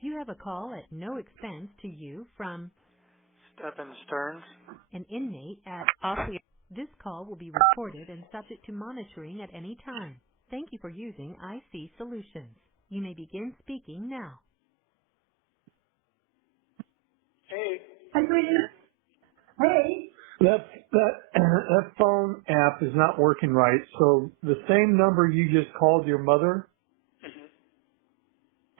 You have a call at no expense to you from Stephan Sterns. an inmate at Off-the. This call will be recorded and subject to monitoring at any time. Thank you for using IC Solutions. You may begin speaking now. Hey. Hi, sweetie. Hey. That phone app is not working right. So the same number you just called your mother,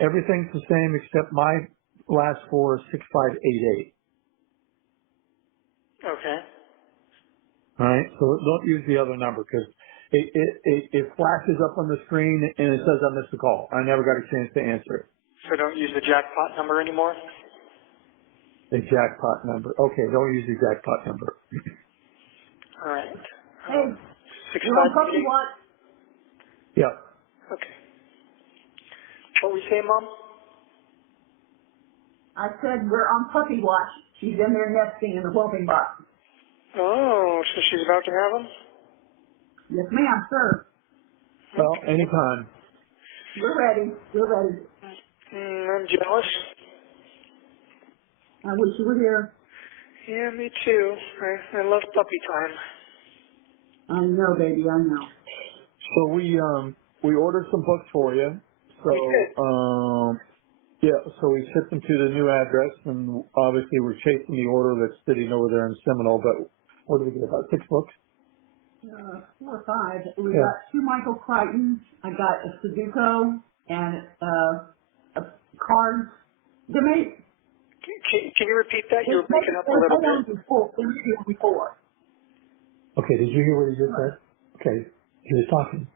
everything's the same except my last four is 6588. Okay. All right. So don't use the other number because it flashes up on the screen and it says I missed the call. I never got a chance to answer it. So don't use the jackpot number anymore? The jackpot number. Okay. Don't use the jackpot number. All right. Hey. You want puppy 6588? watch? Yeah. Okay. What we say, Mom? I said we're on puppy watch. She's in there nesting in the whooping box. Oh, so she's about to have them? Yes, ma'am, sir. Well, anytime. We're ready. We're ready. I'm jealous. I wish you were here. Yeah, me too. I love puppy time. I know, baby. I know. So we ordered some books for you. So so we shipped them to the new address, and obviously we're chasing the order that's sitting over there in Seminole. But what did we get? About 6 books. 4 or 5. We got 2 Michael Crichtons. I got a Sudoku and a card. Can you repeat that? You were breaking up a little bit. Before. Okay, did you hear what he just said? Okay, he was talking.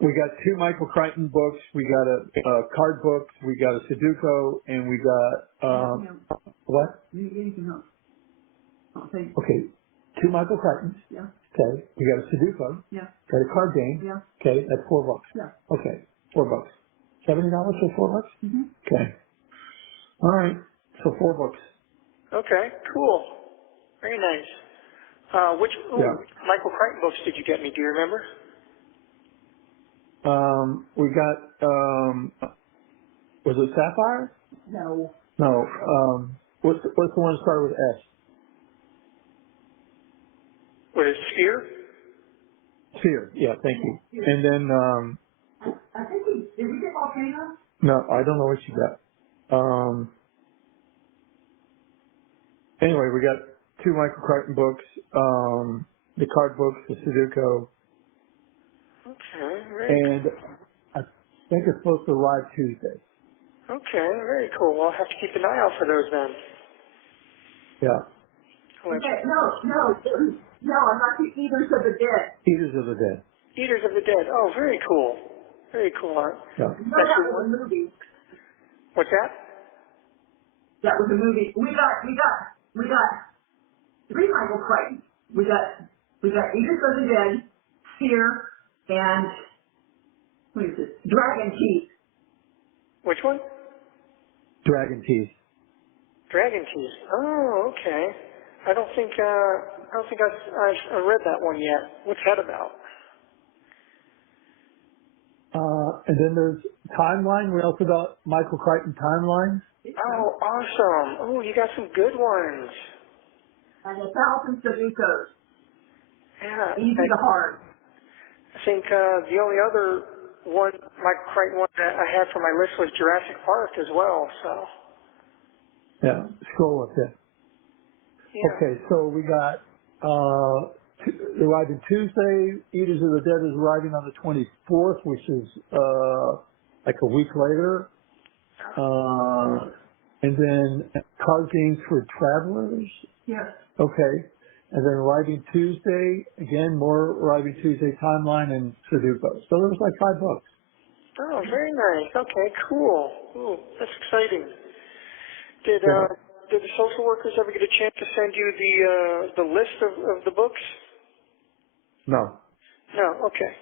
We got 2 Michael Crichton books. We got a card book. We got a Sudoku, and we got what? Anything else? Okay, 2 Michael Crichtons. Yeah. Okay, we got a Sudoku. Yeah. Got a card game. Yeah. Okay, that's $4. Yeah. Okay, $4. $70 for $4? Mm-hmm. Okay. All right. So 4 books. Okay, cool. Very nice. Which Michael Crichton books did you get me? Do you remember? We got was it Sapphire? No. No. What's the one that started with S? What is Sphere? Sphere. Yeah, thank you. And then I think did we get Volcano? no, I don't know what you got. Anyway, we got 2 Michael Crichton books, the card books, the Sudoku. Okay, very And I think it's supposed to arrive Tuesday. Okay, very cool. I'll have to keep an eye out for those then. Yeah. Okay, no, I'm not the Eaters of the Dead. Eaters of the Dead. Eaters of the Dead. Oh, very cool. Very cool art. Yeah. No, that was a movie. What's that? That was a movie. We got 3 Michael Crichtons. We got Eaters of the Dead, Fear, and what is this? Dragon Teeth. Which one? Dragon Teeth. Dragon Teeth. Oh, okay. I don't think I've read that one yet. What's that about? And then there's Timeline. We also got Michael Crichton Timeline. Oh, awesome. Oh, you got some good ones. And 1,000 Sudokus. Yeah. Easy to hard. I think the only other one, Michael Crichton one that I had for my list was Jurassic Park as well. So. Yeah. Scroll up there. Yeah. Okay, so we got arriving Tuesday. Eaters of the Dead is arriving on the 24th, which is like a week later. And then card games for travelers. Yes. Okay. And then arriving Tuesday, again, more arriving Tuesday Timeline and Sudoku. So there was like 5 books. Oh, very nice. Okay, cool. Ooh, that's exciting. Did the social workers ever get a chance to send you the list of the books? No. No. Okay,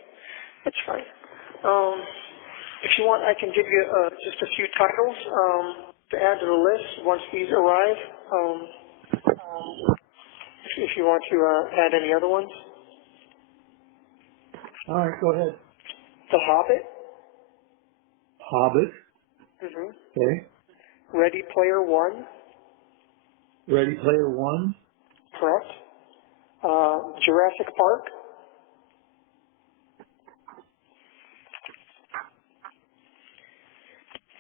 that's fine. If you want, I can give you just a few titles to add to the list once these arrive. If you want to add any other ones. All right, go ahead. The Hobbit. Hobbit. Mm-hmm. Okay. Ready Player One. Ready Player One. Correct. Jurassic Park.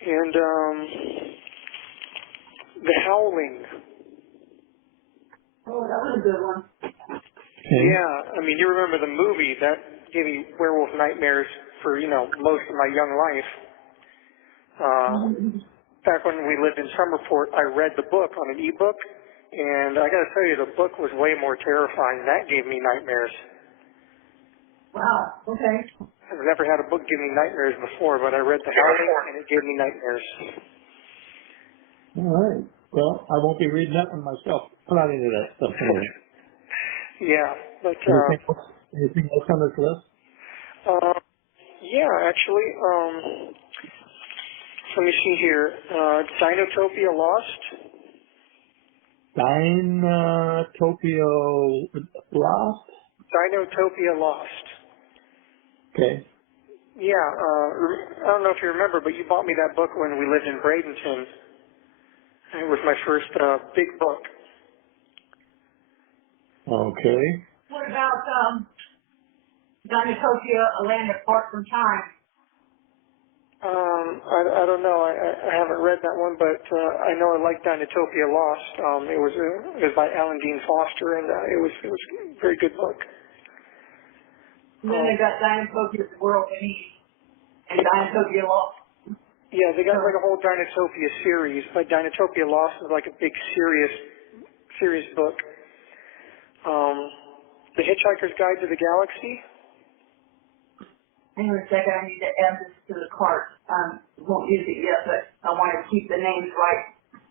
And The Howling. Oh, that was a good one. Okay. Yeah, I mean, you remember the movie that gave me werewolf nightmares for, most of my young life. Back when we lived in Summerport, I read the book on an e-book, and I got to tell you, the book was way more terrifying. That gave me nightmares. Wow. Okay. I've never had a book give me nightmares before, but I read The Howling, and it gave me nightmares. All right. Well, I won't be reading that one myself. I'm not into that stuff anyway. Yeah, but Anything else on this list? yeah, actually, let me see here. Dinotopia Lost. Dinotopia Lost? Dinotopia Lost. Okay. Yeah, I don't know if you remember, but you bought me that book when we lived in Bradenton. It was my first big book. Okay. What about Dinotopia, A Land Apart from Time? I don't know. I haven't read that one, but I know I like Dinotopia Lost. It was by Alan Dean Foster, and it was a very good book. And then they got Dinotopia, The World Beneath, and Dinotopia Lost. Yeah, they got like a whole Dinotopia series, but Dinotopia Lost is like a big serious book. The Hitchhiker's Guide to the Galaxy. Hang on a second, I need to add this to the cart. Won't use it yet, but I want to keep the names right.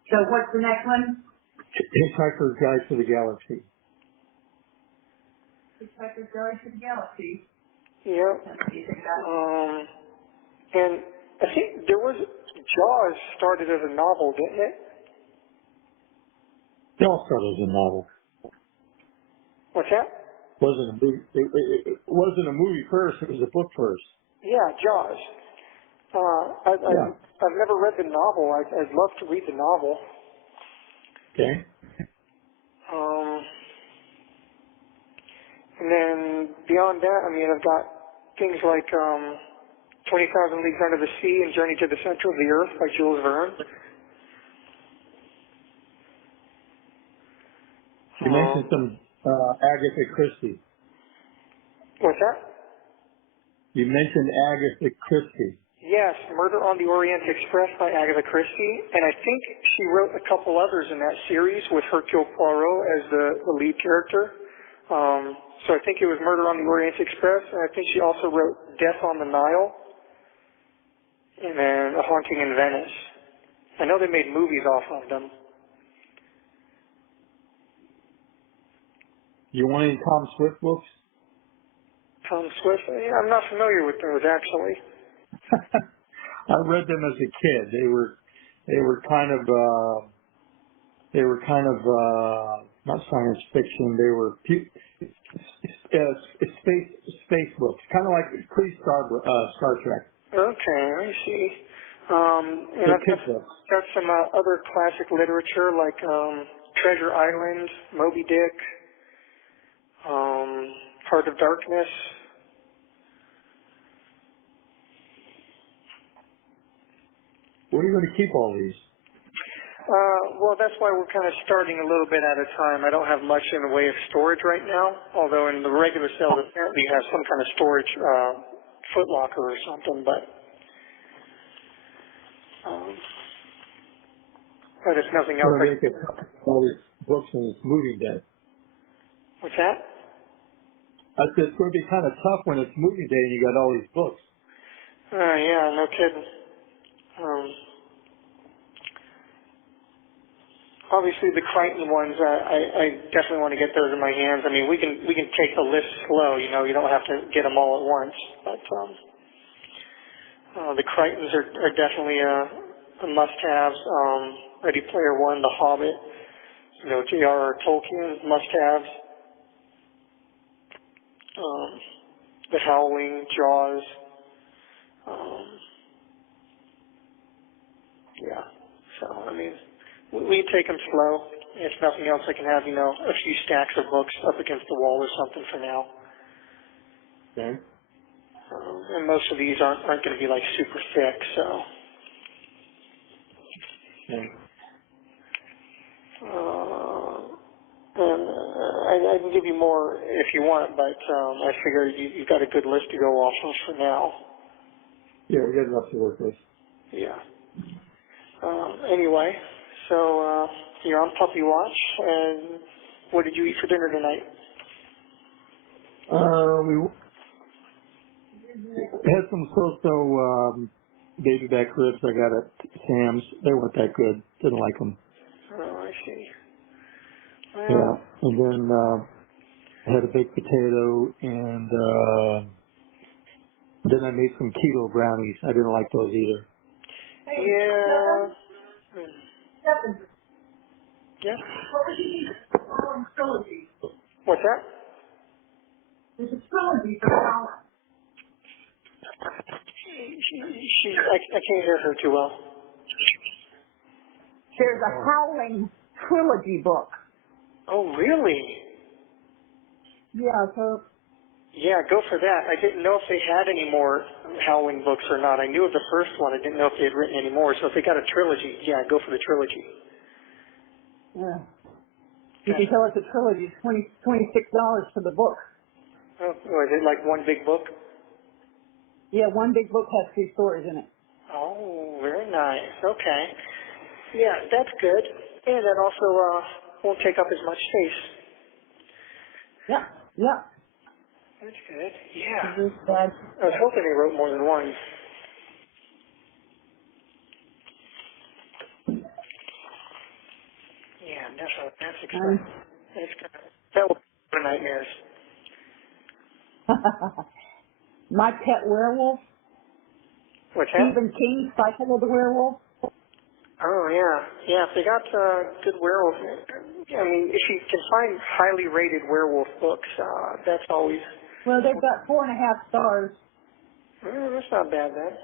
So what's the next one? Hitchhiker's Guide to the Galaxy. Hitchhiker's Guide to the Galaxy. Yeah. And I think there was Jaws started as a novel, didn't it? It all started as a novel. What's that? Wasn't a movie. It wasn't a movie first. It was a book first. Yeah, Jaws. I've never read the novel. I'd love to read the novel. Okay. And then beyond that, I mean, I've got things like 20,000 Leagues Under the Sea and Journey to the Center of the Earth by Jules Verne. You mentioned some Agatha Christie. What's that? You mentioned Agatha Christie. Yes, Murder on the Orient Express by Agatha Christie, and I think she wrote a couple others in that series with Hercule Poirot as the lead character. So I think it was Murder on the Orient Express, and I think she also wrote Death on the Nile, and then A Haunting in Venice. I know they made movies off of them. You want any Tom Swift books? Tom Swift? Yeah, I'm not familiar with those, actually. I read them as a kid. They were kind of not science fiction. They were space books, kind of like Star Trek. Okay, I see. And I've got some other classic literature like Treasure Island, Moby Dick, Heart of Darkness. Where are you going to keep all these? Well, that's why we're kind of starting a little bit at a time. I don't have much in the way of storage right now, although in the regular sales apparently you have some kind of storage footlocker or something, but if nothing else. They could all these books in this moving day. What's that? I said it's going to be kind of tough when it's moving day and you got all these books. Yeah, no kidding. Obviously, the Crichton ones, I definitely want to get those in my hands. I mean, we can take the list slow. You don't have to get them all at once. But the Crichtons are definitely a must-haves. Ready Player One, The Hobbit, J.R.R. Tolkien, must-haves. The Howling, Jaws. We take them slow. If nothing else, I can have, a few stacks of books up against the wall or something for now. Okay. And most of these aren't going to be like super thick, so. Okay. And I can give you more if you want, but I figure you've got a good list to go off of for now. Yeah, we got enough to work with. Yeah. Anyway, so you're on puppy watch, and what did you eat for dinner tonight? We had some so-so baby back ribs I got at Sam's. They weren't that good. Didn't like them. Oh, I see. Yeah. Well, And then I had a baked potato, and then I made some keto brownies. I didn't like those either. yeah. Yeah. Trilogy. What's that? There's a trilogy for Howling. I can't hear her too well. There's a Howling trilogy book. Oh, really? Yeah, so Yeah, go for that. I didn't know if they had any more Howling books or not. I knew of the first one. I didn't know if they had written any more. So if they got a trilogy, yeah, go for the trilogy. yeah. You can tell it's a trilogy. It's $26 for the book. Oh, is it like one big book? Yeah, one big book has 3 stories in it. Oh, very nice. Okay. Yeah, that's good. And that also won't take up as much space. Yeah, yeah. That's good. Yeah. This bad. I was hoping they wrote more than one. Yeah, definitely. That's exciting. That's good. That will be nightmares. My Pet Werewolf, What's that? Stephen King's Cycle of the Werewolf. Oh, yeah. Yeah, if they got good werewolf, I mean, if you can find highly rated werewolf books, that's always, Well, they've got 4.5 stars. that's not bad then.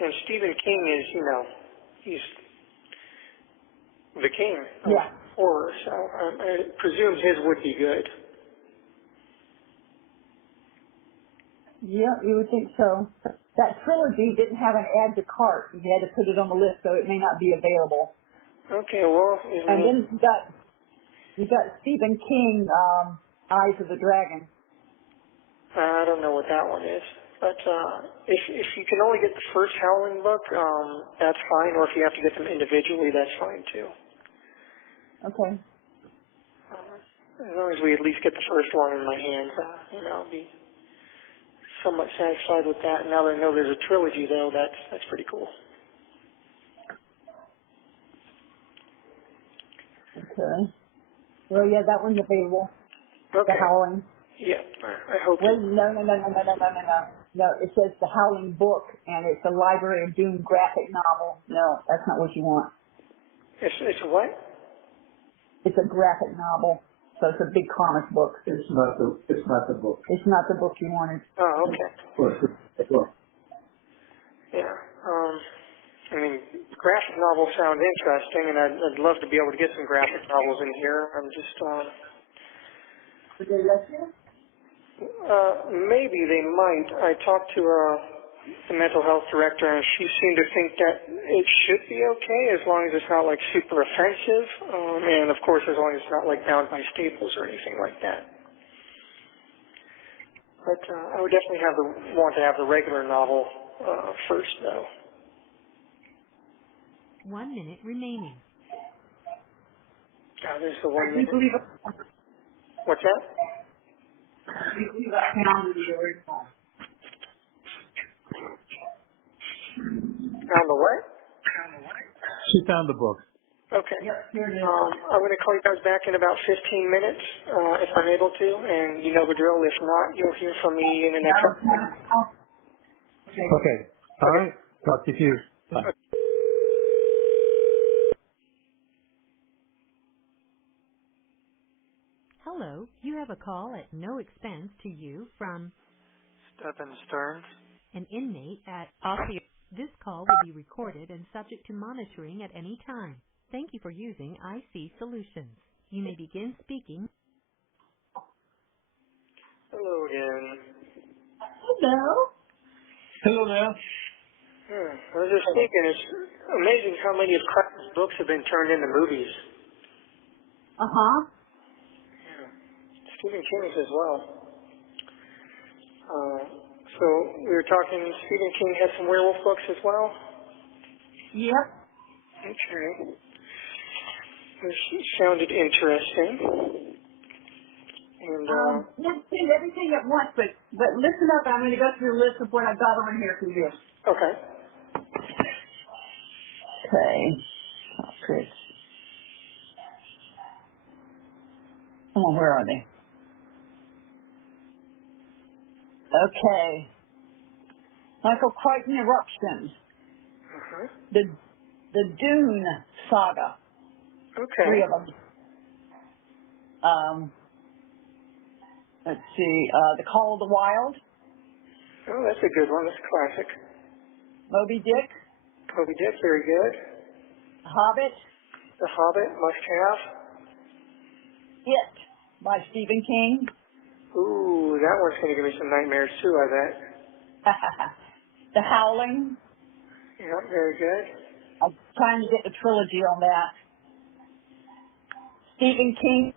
And Stephen King is, he's the king of Yeah. horror, so I presume his would be good. Yeah, you would think so. That trilogy didn't have an add to cart. You had to put it on the list, so it may not be available. Okay, well, And then you got Stephen King, Eyes of the Dragon. I don't know what that one is. But if you can only get the first Howling book, that's fine. Or if you have to get them individually, that's fine too. Okay. As long as we at least get the first one in my hands, I'll be somewhat satisfied with that. And now that I know there's a trilogy, though, that's pretty cool. Okay. Well, yeah, that one's available. Okay. The Howling. Yeah, I hope. Wait, no. No, it says The Howling book, and it's a Library of Doom graphic novel. No, that's not what you want. It's a what? It's a graphic novel, so it's a big comic book. It's not the book. It's not the book you wanted. Oh, okay. Well, Yeah. I mean, graphic novels sound interesting, and I'd love to be able to get some graphic novels in here. I'm just, Did they let you? maybe they might. I talked to the mental health director, and she seemed to think that it should be okay as long as it's not like super offensive, and of course as long as it's not like bound by staples or anything like that. But I would definitely want to have the regular novel first, though. 1 minute remaining. There's the 1 I minute. believe it. What's that? I believe I found the original. Found the what? she found the book. Okay. Yep, here it is. I'm going to call you guys back in about 15 minutes if I'm able to, and you know the drill. If not, you'll hear from me in the next. Okay. All right. Talk to you. Bye. Hello, you have a call at no expense to you from Stephan Sterns. an inmate at Osceola. This call will be recorded and subject to monitoring at any time. Thank you for using IC Solutions. You may begin speaking. Hello again. Hello. Hello now. I was just thinking, it's amazing how many of Crichton's books have been turned into movies. Uh-huh. Yeah. Stephen King's as well. So we were talking, Stephen King had some werewolf books as well? Yep. Okay. This sounded interesting. And, Let's do everything at once, but listen up. I'm going to go through a list of what I've got on here for you. okay. Okay. Chris. Oh, where are they? Okay. Michael Crichton Eruptions. Uh-huh. The Dune Saga. Okay. 3 of them. Let's see. The Call of the Wild. Oh, that's a good one. That's a classic. Moby Dick. Moby Dick, very good. The Hobbit. The Hobbit, must have. It by Stephen King. Ooh, that one's going to give me some nightmares too, I bet. The Howling. Yeah, very good. I'm trying to get the trilogy on that. Stephen King,